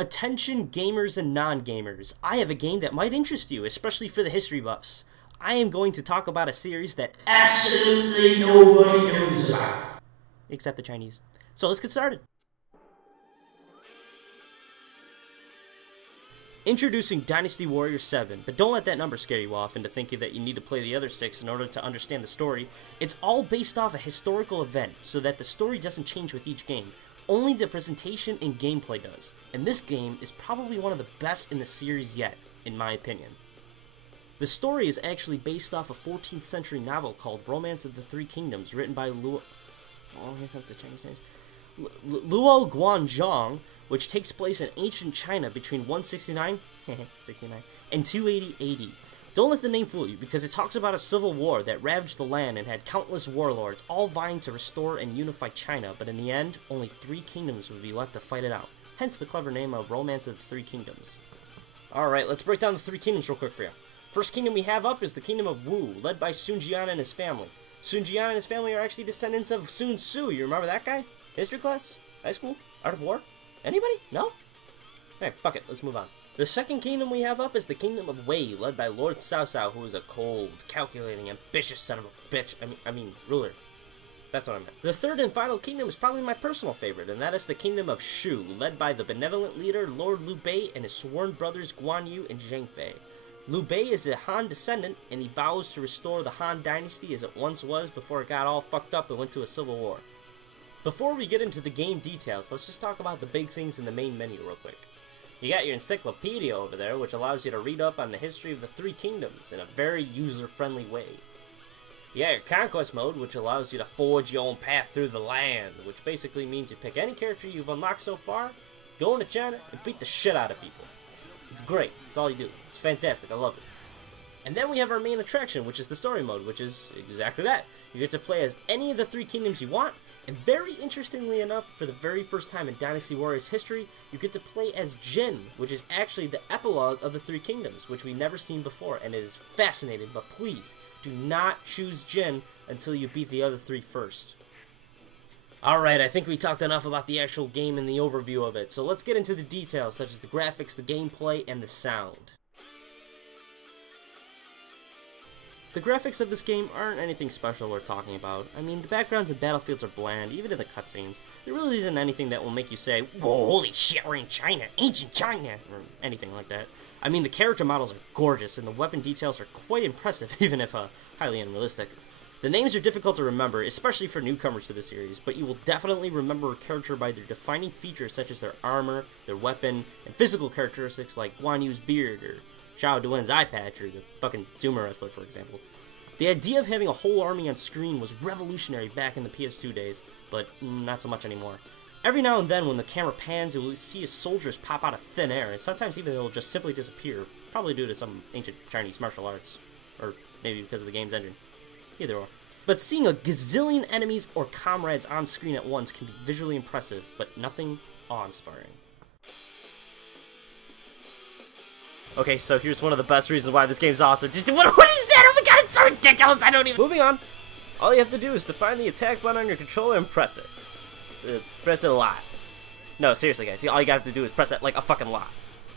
Attention gamers and non-gamers, I have a game that might interest you, especially for the history buffs. I am going to talk about a series that absolutely nobody knows about. Except the Chinese. So let's get started. Introducing Dynasty Warriors 7, but don't let that number scare you off into thinking that you need to play the other 6 in order to understand the story. It's all based off a historical event, so that the story doesn't change with each game. Only the presentation and gameplay does, and this game is probably one of the best in the series yet, in my opinion. The story is actually based off a 14th century novel called Romance of the Three Kingdoms, written by Luo Guanzhong, which takes place in ancient China between 169 and 280 AD. Don't let the name fool you, because it talks about a civil war that ravaged the land and had countless warlords, all vying to restore and unify China, but in the end, only 3 kingdoms would be left to fight it out. Hence the clever name of Romance of the Three Kingdoms. Alright, let's break down the 3 kingdoms real quick for you. First kingdom we have up is the Kingdom of Wu, led by Sun Jian and his family. Sun Jian and his family are actually descendants of Sun Tzu. You remember that guy? History class? High school? Art of War? Anybody? No? Alright, fuck it, let's move on. The second kingdom we have up is the Kingdom of Wei, led by Lord Cao Cao, who is a cold, calculating, ambitious son of a bitch. I mean, ruler. That's what I meant. The third and final kingdom is probably my personal favorite, and that is the Kingdom of Shu, led by the benevolent leader Lord Liu Bei and his sworn brothers Guan Yu and Zheng Fei. Liu Bei is a Han descendant, and he vows to restore the Han dynasty as it once was before it got all fucked up and went to a civil war. Before we get into the game details, let's just talk about the big things in the main menu real quick. You got your encyclopedia over there, which allows you to read up on the history of the 3 kingdoms in a very user-friendly way. You got your conquest mode, which allows you to forge your own path through the land, which basically means you pick any character you've unlocked so far, go into China, and beat the shit out of people. It's great. It's all you do. It's fantastic. I love it. And then we have our main attraction, which is the story mode, which is exactly that. You get to play as any of the 3 kingdoms you want, and very interestingly enough, for the very first time in Dynasty Warriors history, you get to play as Jin, which is actually the epilogue of the 3 kingdoms, which we've never seen before, and it is fascinating, but please, do not choose Jin until you beat the other 3 first. Alright, I think we talked enough about the actual game and the overview of it, so let's get into the details, such as the graphics, the gameplay, and the sound. The graphics of this game aren't anything special worth talking about. I mean, the backgrounds and battlefields are bland, even in the cutscenes. There really isn't anything that will make you say, "Whoa, holy shit, we're in China, ancient China," or anything like that. I mean, the character models are gorgeous, and the weapon details are quite impressive, even if highly unrealistic. The names are difficult to remember, especially for newcomers to the series, but you will definitely remember a character by their defining features such as their armor, their weapon, and physical characteristics like Guan Yu's beard, or Xiao Duan's eye patch, or the fucking sumo wrestler, for example. The idea of having a whole army on screen was revolutionary back in the PS2 days, but not so much anymore. Every now and then when the camera pans, you will see soldiers pop out of thin air, and sometimes even they'll just simply disappear, probably due to some ancient Chinese martial arts, or maybe because of the game's engine. Either or. But seeing a gazillion enemies or comrades on screen at once can be visually impressive, but nothing awe-inspiring. Okay, so here's one of the best reasons why this game's awesome. What is that? Oh my god, it's so ridiculous, I don't even... Moving on. All you have to do is to find the attack button on your controller and press it. Press it a lot. No, seriously guys, all you have to do is press it like a fucking lot.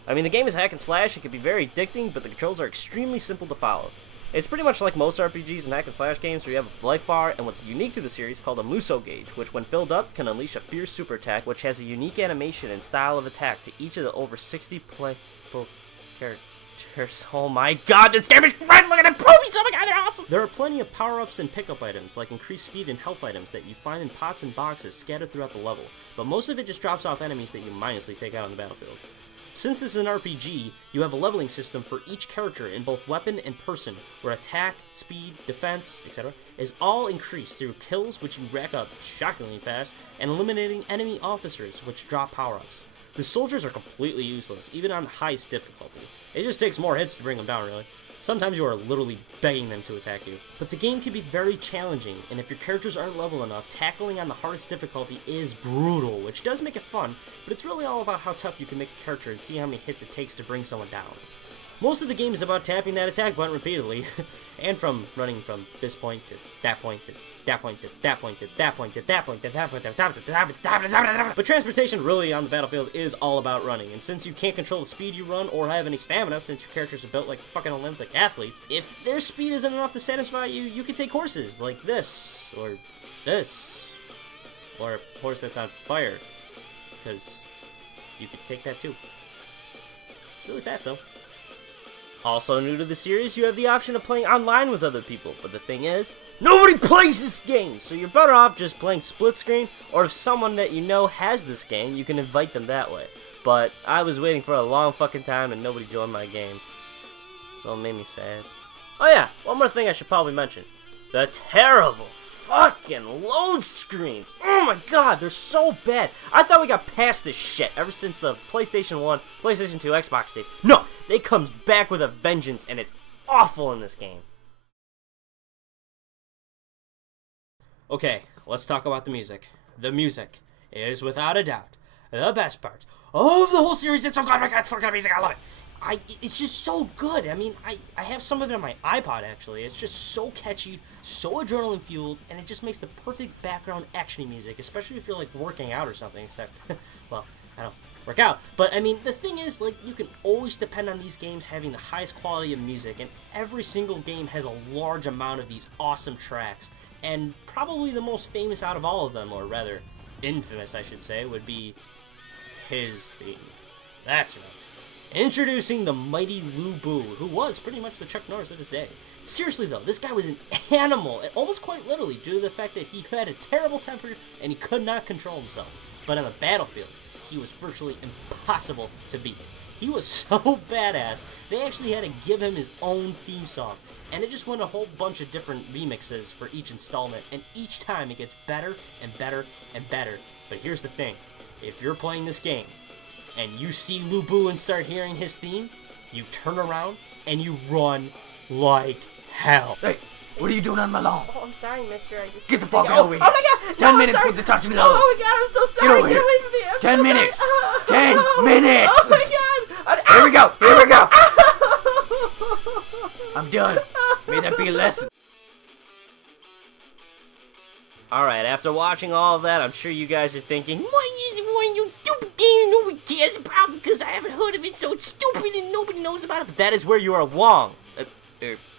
I mean, the game is hack and slash, it can be very addicting, but the controls are extremely simple to follow. It's pretty much like most RPGs and hack and slash games where you have a life bar and what's unique to the series called a Muso gauge, which when filled up can unleash a fierce super attack, which has a unique animation and style of attack to each of the over 60 playable characters. Oh my god, this game is great! Look at the boobies! Oh my god, they're awesome! There are plenty of power-ups and pickup items, like increased speed and health items that you find in pots and boxes scattered throughout the level, but most of it just drops off enemies that you mindlessly take out on the battlefield. Since this is an RPG, you have a leveling system for each character in both weapon and person, where attack, speed, defense, etc. is all increased through kills, which you rack up shockingly fast, and eliminating enemy officers, which drop power-ups. The soldiers are completely useless, even on the highest difficulty. It just takes more hits to bring them down, really. Sometimes you are literally begging them to attack you. But the game can be very challenging, and if your characters aren't level enough, tackling on the hardest difficulty is brutal, which does make it fun, but it's really all about how tough you can make a character and see how many hits it takes to bring someone down. Most of the game is about tapping that attack button repeatedly, and from running from this point to that point to that point to that point to that point to that point to that point to that point to that point to that point. But transportation really on the battlefield is all about running, and since you can't control the speed you run or have any stamina, since your characters are built like fucking Olympic athletes, if their speed isn't enough to satisfy you, you can take horses like this, or a horse that's on fire, because you could take that too. It's really fast though. Also new to the series, you have the option of playing online with other people, but the thing is, nobody plays this game, so you're better off just playing split screen, or if someone that you know has this game, you can invite them that way. But I was waiting for a long fucking time and nobody joined my game, so it made me sad. Oh yeah, one more thing I should probably mention. The terrible fucking load screens. Oh my god, they're so bad. I thought we got past this shit ever since the PlayStation 1, PlayStation 2, Xbox days. No, they comes back with a vengeance, and it's awful in this game. Okay, let's talk about the music. The music is, without a doubt, the best part of the whole series. It's so good. Oh my god, it's fucking amazing. I love it. It's just so good. I mean, I have some of it on my iPod, actually. It's just so catchy, so adrenaline-fueled, and it just makes the perfect background action music, especially if you're, like, working out or something, except, well, I don't work out. But, I mean, the thing is, like, you can always depend on these games having the highest quality of music, and every single game has a large amount of these awesome tracks, and probably the most famous out of all of them, or rather, infamous, I should say, would be his theme. That's right. Introducing the mighty Lu Bu, who was pretty much the Chuck Norris of his day. Seriously though, this guy was an animal, almost quite literally, due to the fact that he had a terrible temper and he could not control himself. But on the battlefield, he was virtually impossible to beat. He was so badass, they actually had to give him his own theme song. And it just went a whole bunch of different remixes for each installment, and each time it gets better and better and better. But here's the thing, if you're playing this game, and you see Lu Bu and start hearing his theme, you turn around and you run like hell. Hey, what are you doing on my lawn? Oh, I'm sorry, mister. I just... Get the fuck out of here. Oh my god! 10 minutes with the touching lawn. Oh my god, I'm so sorry. Get over here. Get away from me. I'm 10 so minutes. Sorry. 10 minutes. Oh my god. Here we go. Here we go. I'm done. May that be a lesson. Alright, after watching all of that, I'm sure you guys are thinking, why is one you stupid game nobody cares about because I haven't heard of it, so it's stupid and nobody knows about it. But that is where you are wrong.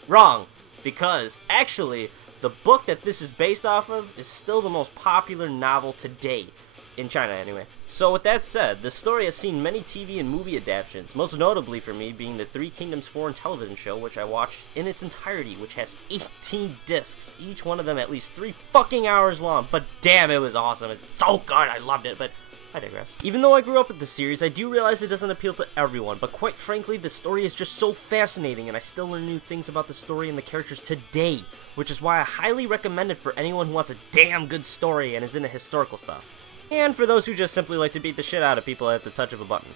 Wrong. Because, actually, the book that this is based off of is still the most popular novel to date. In China, anyway. So with that said, the story has seen many TV and movie adaptations, most notably for me being the Three Kingdoms foreign television show, which I watched in its entirety, which has 18 discs, each one of them at least 3 fucking hours long. But damn, it was awesome. It's so good. I loved it, but I digress. Even though I grew up with the series, I do realize it doesn't appeal to everyone, but quite frankly, the story is just so fascinating, and I still learn new things about the story and the characters today, which is why I highly recommend it for anyone who wants a damn good story and is into historical stuff. And for those who just simply like to beat the shit out of people at the touch of a button.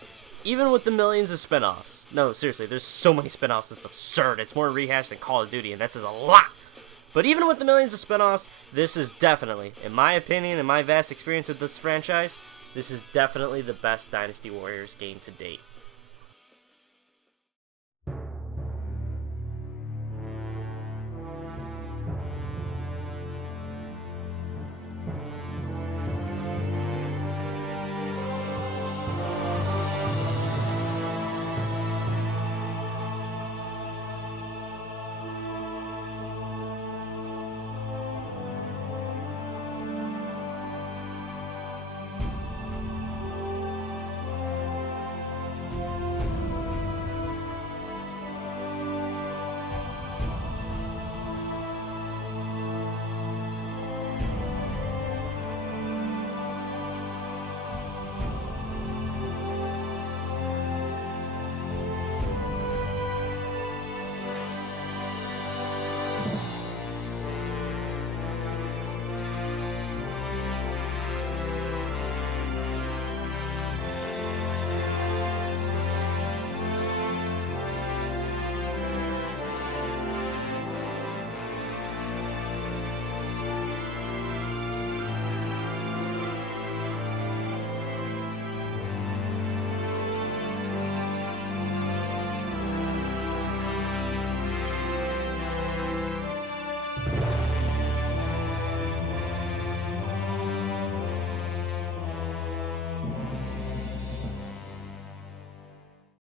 Even with the millions of spin-offs. No, seriously, there's so many spin-offs, it's absurd. It's more rehashed than Call of Duty, and that says a lot. But even with the millions of spin-offs, this is definitely, in my opinion and my vast experience with this franchise, this is definitely the best Dynasty Warriors game to date.